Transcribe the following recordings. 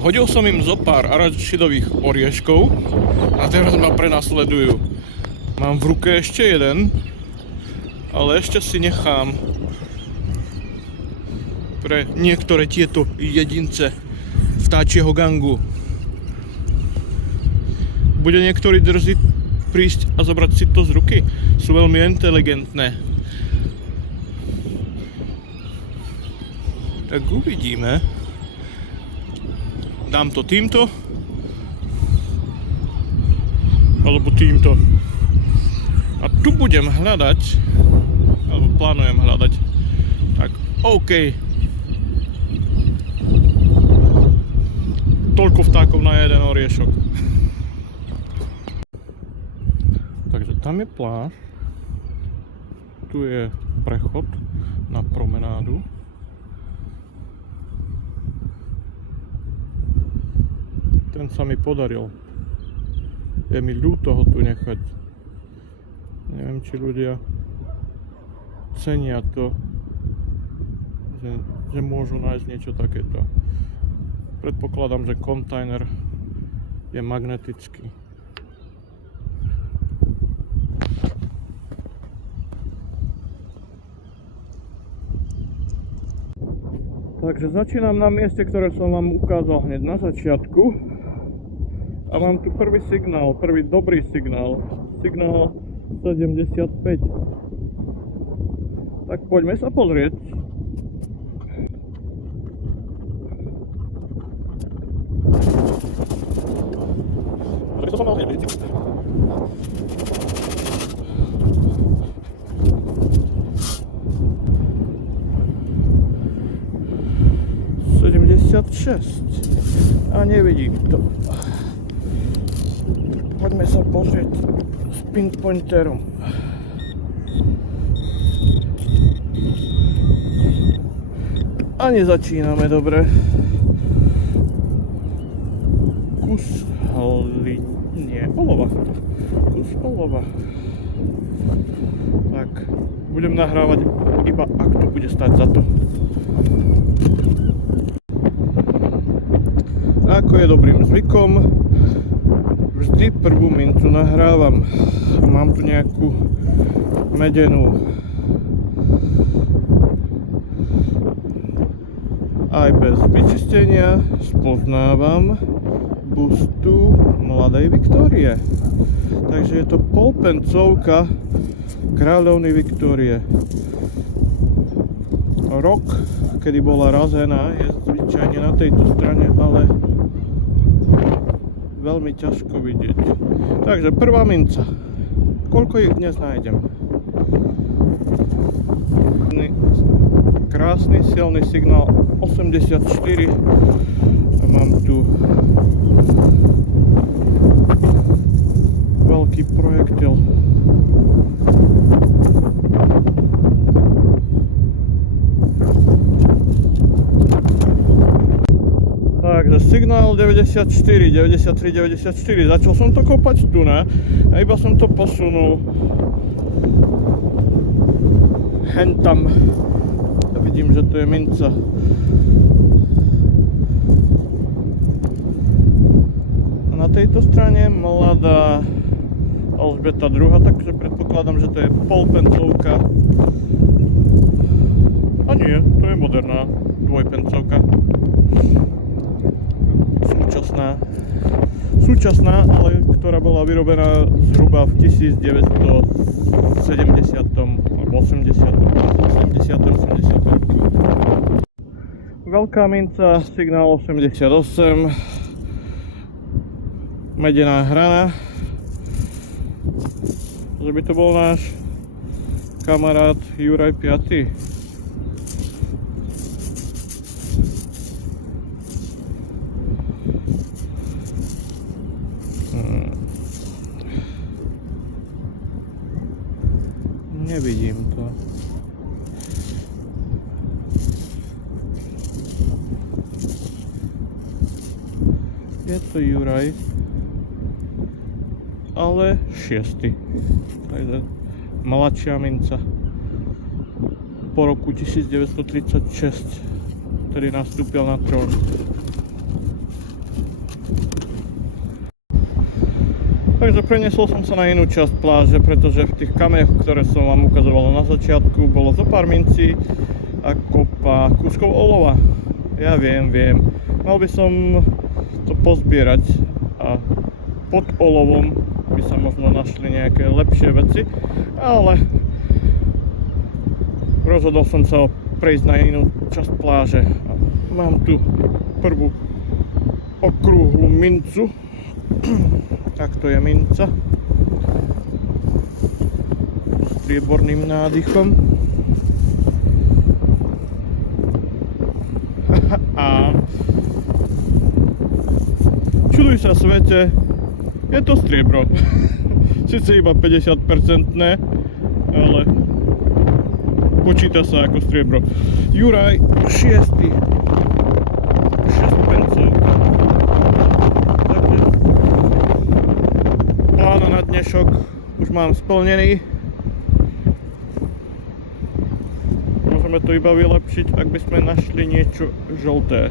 Hodil som im zo pár arašidových orieškov a teraz ma prenasledujú. Mám v ruke ešte jeden, ale ešte si nechám pre niektoré tieto jedince vtáčieho gangu. Bude niektorý drzý prísť a zobrať si to z ruky? Sú veľmi inteligentné. Tak uvidíme. Dám to týmto alebo týmto a tu budem hľadať alebo plánujem hľadať. Tak OK, toľko vtákov na jeden oriešok. Takže tam je pláž, tu je prechod na promenádu. Ten sa mi podaril. Je mi ľúto ho tu nechať. Neviem, či ľudia cenia to, že môžu nájsť niečo takéto. Predpokladám, že kontajner je magnetický. Takže začínam na mieste, ktoré som vám ukázal hneď na začiatku. A mám tu prvý signál, prvý dobrý signál. Signál 75. Tak poďme sa pozrieť. To som mal hneď. A nevidím to. Poďme sa pozrieť s pinpointerom. A nezačíname dobre. Kus olova. Kus olova. Tak, budem nahrávať iba ak to bude stať za to. Ako je dobrým zvykom, vždy prvú mincu nahrávam. Mám tu nejakú medenú. Aj bez vyčistenia spoznávam bustu mladej Viktórie. Takže je to polpencovka kráľovny Viktórie. Rok, kedy bola razená, je zvyčajne na tejto strane, ale veľmi ťažko vidieť. Takže prvá minca. Koľko ich dnes nájdem? Krásny silný signál 84. A mám tu veľký projektil. Takže signál 94, 93, 94. Začal som to kopať tu, ne? A iba som to posunul hen tam. Vidím, že to je minca. A na tejto strane mladá Alžbeta II, takže predpokladám, že to je polpencovka. A nie, to je moderná dvojpencovka. Súčasná, ale ktorá bola vyrobená zhruba v 1970 alebo 80. Veľká minca, signál 88, medená hrana, že by to bol náš kamarát Juraj 5. Nevidím to. Je to Juraj, ale 6. Takže mladšia minca po roku 1936, ktorý nastúpil na trón. Takže preniesol som sa na inú časť pláže, pretože v tých kameňoch, ktoré som vám ukazoval na začiatku, bolo zo pár mincí a kopa kúskov olova. Ja viem. Mal by som to pozbierať a pod olovom by sa možno našli nejaké lepšie veci, ale rozhodol som sa prejsť na inú časť pláže. Mám tu prvú okrúhlu mincu. Tak to je minca. S strieborným nádychom. A čuduj sa svete, je to striebro. Sice iba 50%, ale počíta sa ako striebro. Juraj 6. 6 pencovka. Takže plán na dnešok už mám splnený. Môžeme to iba vylepšiť, ak by sme našli niečo žlté.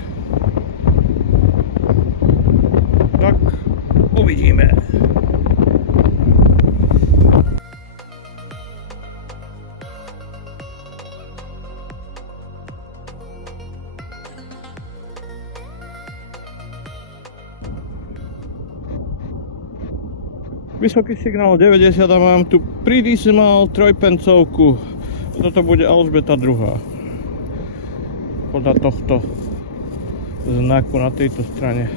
Tak, uvidíme. Vysoký signál 90 a mám tu pridísimal trojpencovku. Toto bude Alžbeta 2. Podľa tohto znaku na tejto strane.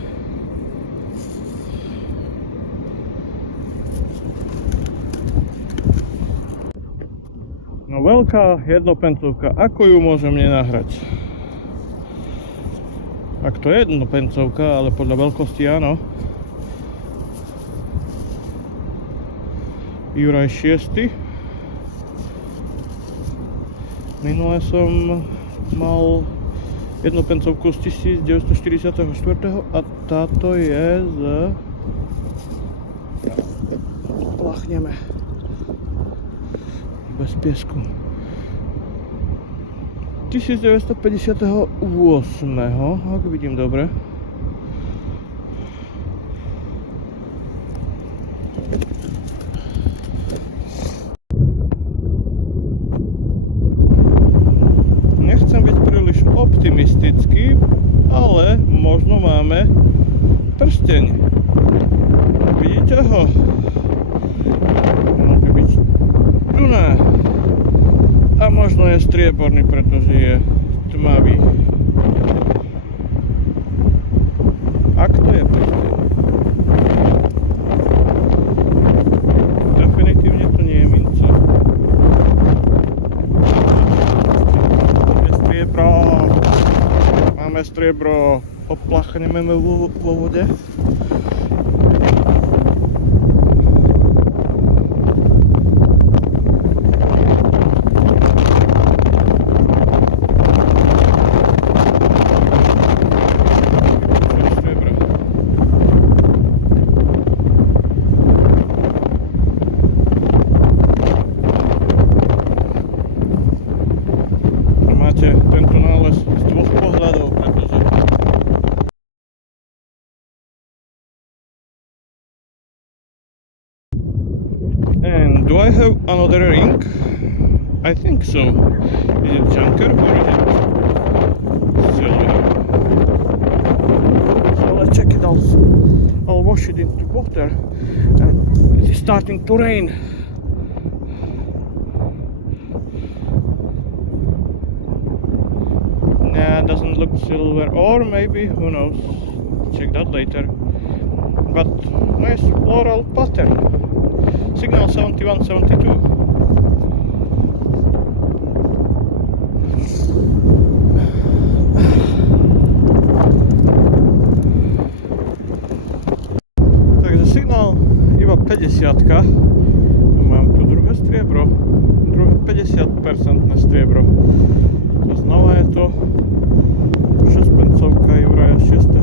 No veľká jednopencovka, ako ju môžem nenahrať? Ak to je jednopencovka, ale podľa veľkosti áno. Juraj 6. Minule som mal jednopencovku z 1944 a táto je z... Odpláchneme. Bez piesku. 1958, ak vidím dobre. Optimistický, ale možno máme prsteň. Vidíte ho? Mohol by byť tu na. A možno je strieborný, pretože je tmavý. Ak to je prsteň. Definitívne to nie je minca. Máme striebro, opláchneme vo vode. Máte tento nález z dvoch pohľadov, pretože and do I have another ring? I think so. Is it junker or is it silver? So let's check it out. I'll wash it into water and it is starting to rain. Nah, doesn't look silver, or maybe, who knows, check that later. But nice floral pattern. Signal 7172. Takže signál iba 50-ka. Mám tu druhé striebro, druhé 50% striebro. To znova je to 6 pencovka Juraja 6.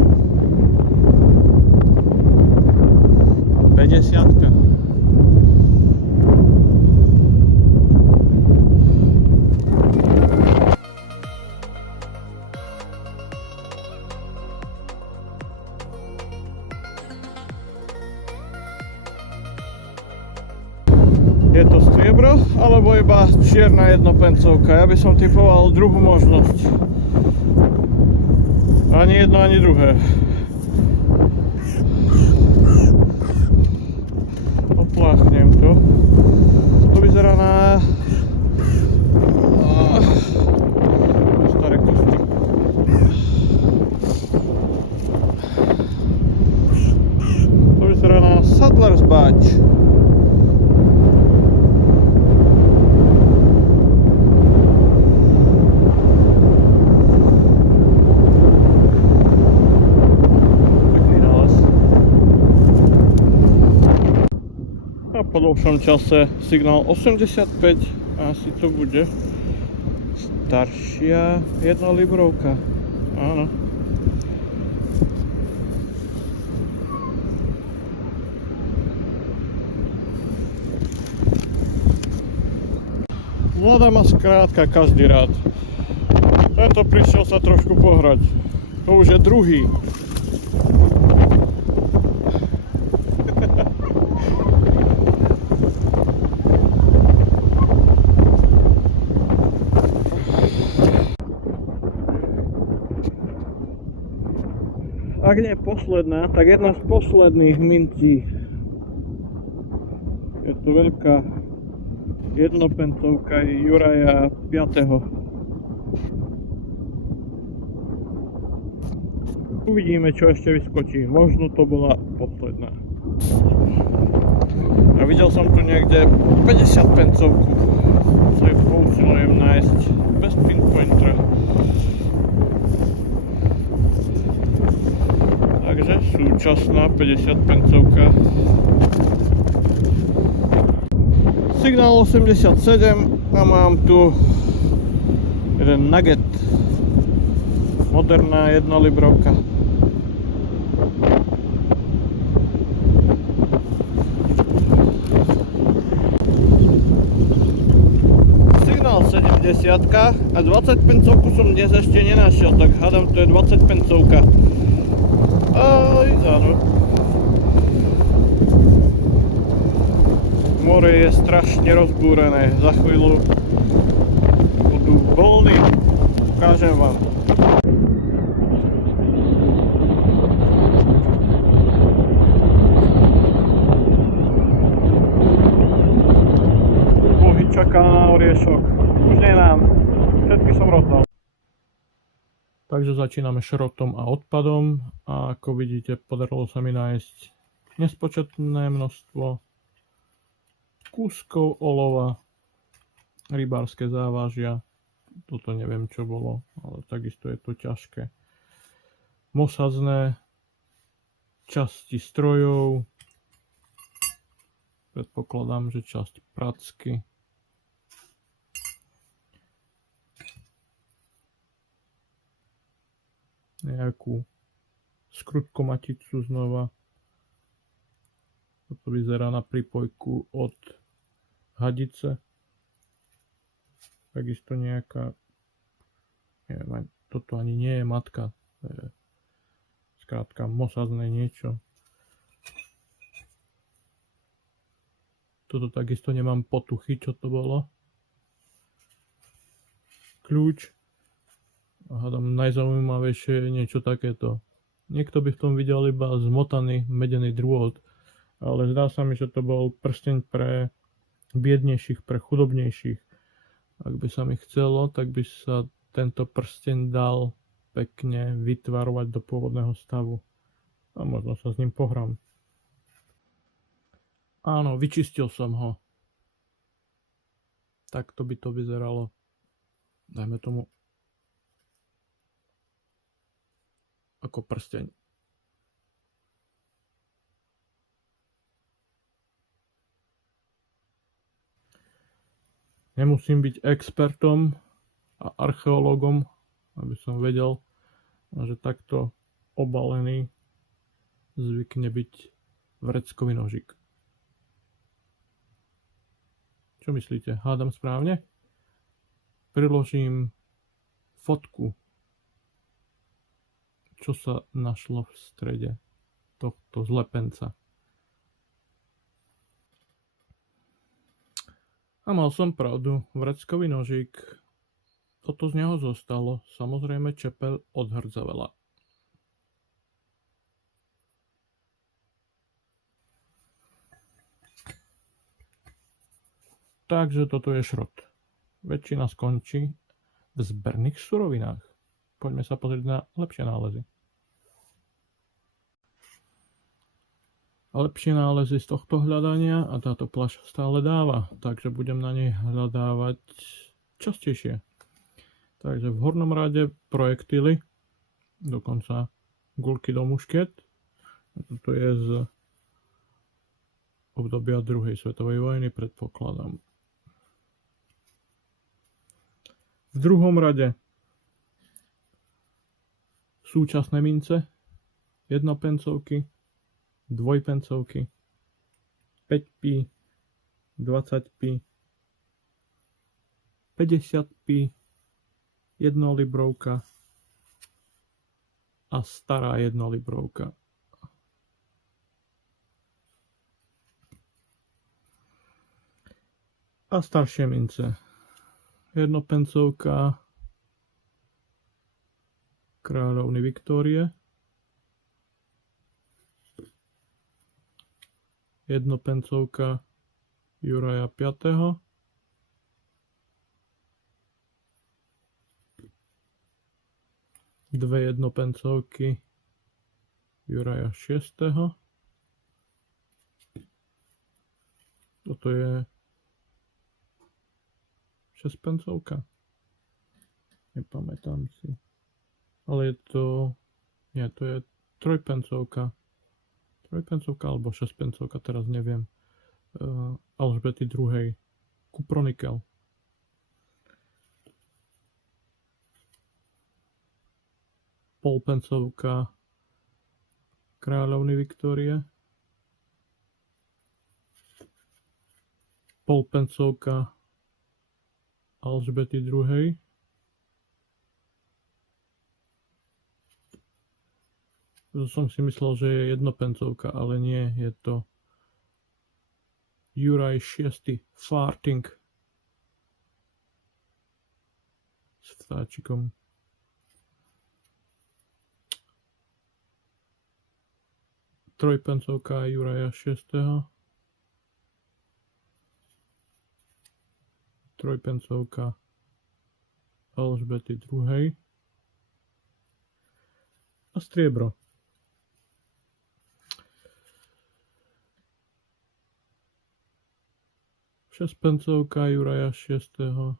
50-ka. Je to striebro, alebo iba čierna jednopencovka? Ja by som typoval druhú možnosť. Ani jedno, ani druhé. Opláchnem to. To vyzerá na... staré kosti. To vyzerá na Saddler's Badge. Po dlhšom čase signál 85, asi to bude staršia 1 librovka, áno. Vláda má skrátka každý rád. Tento prišiel sa trošku pohrať, to už je druhý. Ak nie posledná, tak jedna z posledných mincí. Je to veľká jednopencovka Juraja 5. Uvidíme, čo ešte vyskočí. Možno to bola posledná. A videl som tu niekde 50 pencovku. Co je pousilujem nájsť bez pinpointera. Takže súčasná 50 pencovka. Signál 87 a mám tu jeden nugget. Moderná 1 librovka. Signál 70 a 20 pencovku som dnes ešte nenašiel, tak hádam, to je 20 pencovka. Aj, áno. More je strašne rozbúrené. Za chvíľu budú vlny. Ukážem vám. Bohy čaká na oriešok. Už nemám. Všetky som rozdal. Takže začíname šrotom a odpadom a ako vidíte, podarilo sa mi nájsť nespočetné množstvo kúskov olova, rybárske závažia, toto neviem čo bolo, ale takisto je to ťažké, mosazné časti strojov, predpokladám, že časť pracky, nejakú skrutkomaticu znova. Toto vyzerá na pripojku od hadice. Takisto nejaká, neviem, toto ani nie je matka, to je skrátka mosazné niečo. Toto takisto nemám potuchy, čo to bolo. Kľúč. A hádam, najzaujímavejšie je niečo takéto. Niekto by v tom videl iba zmotaný medený drôt, ale zdá sa mi, že to bol prsteň pre biednejších, pre chudobnejších. Ak by sa mi chcelo, tak by sa tento prsteň dal pekne vytvarovať do pôvodného stavu. A možno sa s ním pohrám. Áno, vyčistil som ho. Takto by to vyzeralo. Dajme tomu ako prsteň. Nemusím byť expertom a archeológom, aby som vedel, že takto obalený zvykne byť vreckový nožík. Čo myslíte? Hádam správne? Priložím fotku, čo sa našlo v strede tohto zlepenca. A mal som pravdu, vreckový nožík. Toto z neho zostalo, samozrejme čepel odhrdzavela. Takže toto je šrot. Väčšina skončí v zberných surovinách. Poďme sa pozrieť na lepšie nálezy. Lepšie nálezy z tohto hľadania a táto plášť stále dáva, takže budem na nej hľadávať častejšie. Takže v hornom rade projektily, dokonca guľky do mušket. Toto je z obdobia druhej svetovej vojny, predpokladám. V druhom rade súčasné mince, jednopencovky, dvojpencovky, 5p, 20p, 50p, jednolibrovka a stará jednolibrovka. A staršie mince. Jednopencovka kráľovny Viktórie, jednopencovka Juraja V. Dve jednopencovky Juraja VI. Toto je šesťpencovka. Nepamätám si. Ale je to... Nie, to je trojpencovka. Trojpencovka alebo šesťpencovka, teraz neviem. Alžbety II. Kupronikel. Polpencovka kráľovny Viktórie. Polpencovka Alžbety II. Som si myslel, že je jednopencovka, ale nie, je to Juraj VI. Farting s vtáčikom. Trojpencovka Juraja VI. Trojpencovka Alžbety II. A striebro. Šesťpencovka Juraja VI.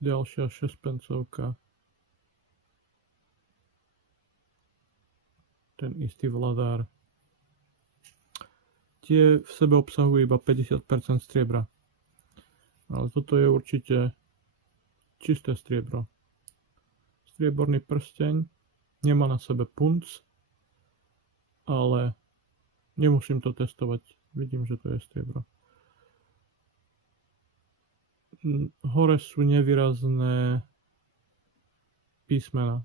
Ďalšia šesťpencovka. Ten istý vladár. Tie v sebe obsahujú iba 50% striebra. Ale toto je určite čisté striebro. Strieborný prsteň, nemá na sebe punc, ale nemusím to testovať. Vidím, že to je striebro. Hore sú nevýrazné písmena,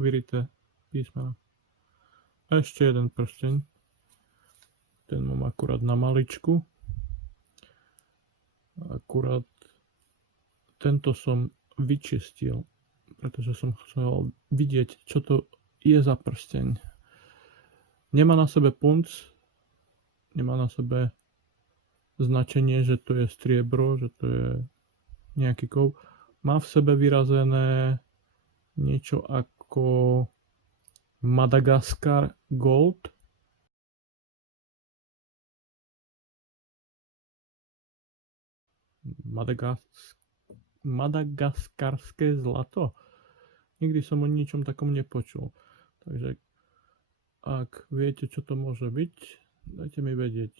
vyrité písmena. A ešte jeden prsteň. Ten mám akurát na maličku. Akurát tento som vyčistil, pretože som chcel vidieť, čo to je za prsteň. Nemá na sebe punc, nemá na sebe značenie, že to je striebro, že to je nejaký kov. Má v sebe vyrazené niečo ako Madagaskar Gold. Madagaskarské zlato. Nikdy som o ničom takom nepočul. Takže ak viete, čo to môže byť, dajte mi vedieť.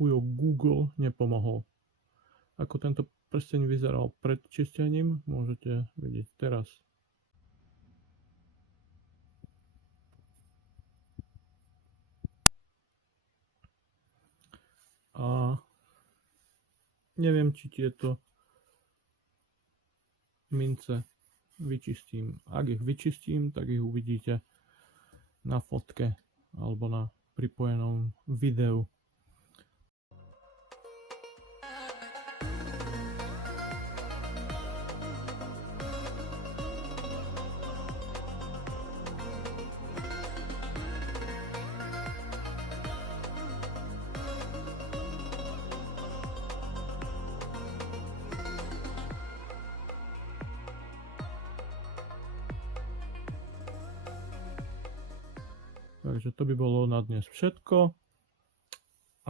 Ujo, Google nepomohol. Ako tento prsteň vyzeral pred čistením, môžete vidieť teraz. A neviem, či tieto mince vyčistím. Ak ich vyčistím, tak ich uvidíte na fotke alebo na pripojenom videu. Takže to by bolo na dnes všetko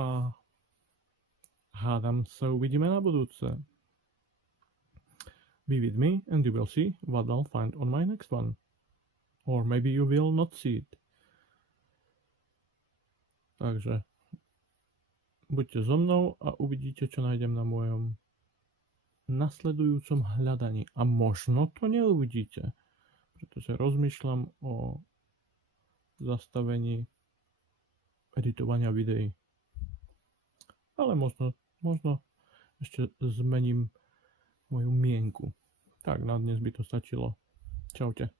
a hádam sa uvidíme na budúce. Be with me and you will see what I'll find on my next one. Or maybe you will not see it. Takže buďte so mnou a uvidíte, čo nájdem na mojom nasledujúcom hľadaní. A možno to neuvidíte, pretože rozmýšľam o zastavení editovania videí. Ale možno ešte zmením moju mienku. Tak na dnes by to stačilo. Čaute.